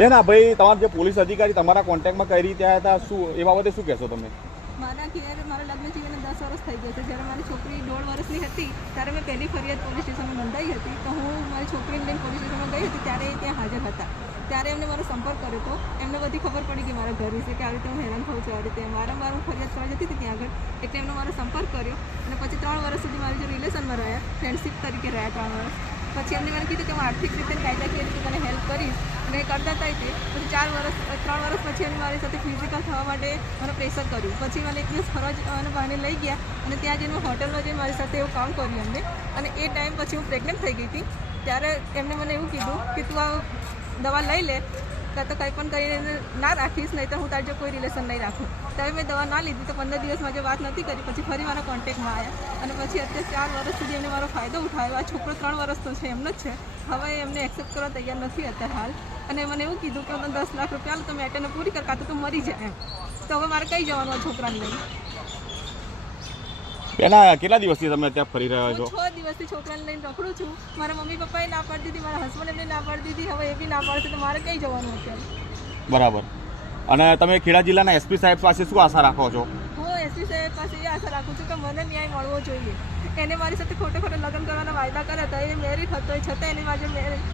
બેન આ ભાઈ તમારા જે પોલીસ અધિકારી તમારા કોન્ટેક્ટમાં કઈ રીતે આવ્યા હતા, શું એ બાબતે શું કહેશો તમે? મારા ઘેર મારા લગ્ન જીવનને 10 વર્ષ થઈ ગયા છે. જ્યારે મારી છોકરી 1.5 વર્ષની હતી ત્યારે મેં પહેલી ફરિયાદ પોલીસ સ્ટેશનમાં નોંધાઈ હતી. તો હું મારી છોકરીને લઈને પોલીસ સ્ટેશનમાં ગઈ હતી ત્યારે એ ત્યાં હાજર હતા. ત્યારે એમને મારો સંપર્ક કર્યો હતો. એમને બધી ખબર પડી કે મારા ઘર વિશે કે આવી રીતે હું હેરાન થઉં છું, આ રીતે વારંવાર હું ફરિયાદ કરવા જતી હતી ત્યાં આગળ. એટલે એમનો મારો સંપર્ક કર્યો અને પછી 3 વર્ષ સુધી મારી જે રિલેશનમાં રહ્યા, ફ્રેન્ડશિપ તરીકે રહ્યા 3 વર્ષ. પછી એમને મને કીધું કે હું આર્થિક રીતે કાયદાકીય રીતે મને હેલ્પ કરીશ અને એ કરતા હતા તે. પછી 3 વર્ષ પછી એમને મારી સાથે ફિઝિકલ થવા માટે મને પ્રેશર કર્યું. પછી મને એક દિવસ ફરજ અને બહાને લઈ ગયા અને ત્યાં જઈને હોટલમાં જઈને મારી સાથે એવું કામ કર્યું એમને. અને એ ટાઈમ પછી હું પ્રેગ્નન્ટ થઈ ગઈ હતી. ત્યારે એમને મને એવું કીધું કે તું આ દવા લઈ લે, કાં તો કંઈ પણ કરીને ના રાખીશ, નહીં તો હું તારી જો કોઈ રિલેશન નહીં રાખું. ત્યારે મેં દવા ના લીધી તો 15 દિવસમાં જે વાત નથી કરી. પછી ફરી મારા કોન્ટેક્ટમાં આવ્યા અને પછી અત્યારે 4 વર્ષ સુધી એમને મારો ફાયદો ઉઠાવ્યો. આ છોકરો 3 વર્ષ તો છે એમનો જ છે. હવે એમને એક્સેપ્ટ કરવા તૈયાર નથી અત્યારે હાલ. અને મને એવું કીધું કે હું 10 લાખ રૂપિયા તો મેટરને પૂરી કર, કાં તો તું મરી જાય એમ. તો હવે મારે કઈ જવાનું આ છોકરાને લઈને? બેના કેટલા દિવસથી તમે ત્યાં ફરી રહ્યા છો? 6 દિવસથી છોકરાને લઈને રખડું છું. મારા મમ્મી પપ્પાએ ના પાડી દીધી, મારા હસબન્ડ એમને ના પાડી દીધી, હવે એ બી ના પાડશે તો મારે કઈ જવાનું અત્યારે? બરાબર. અને તમે ખેડા જિલ્લાના એસપી સાહેબ પાસે શું આશા રાખો છો? હું એસપી સાહેબ પાસે એ આશા રાખું છું કે મને ન્યાય મળવો જોઈએ. એને મારી સાથે ખોટે લગ્ન કરવાના વાયદા કર્યા હતા, એ મેરિડ હતો, એ છતાં એની મારી મેરેજ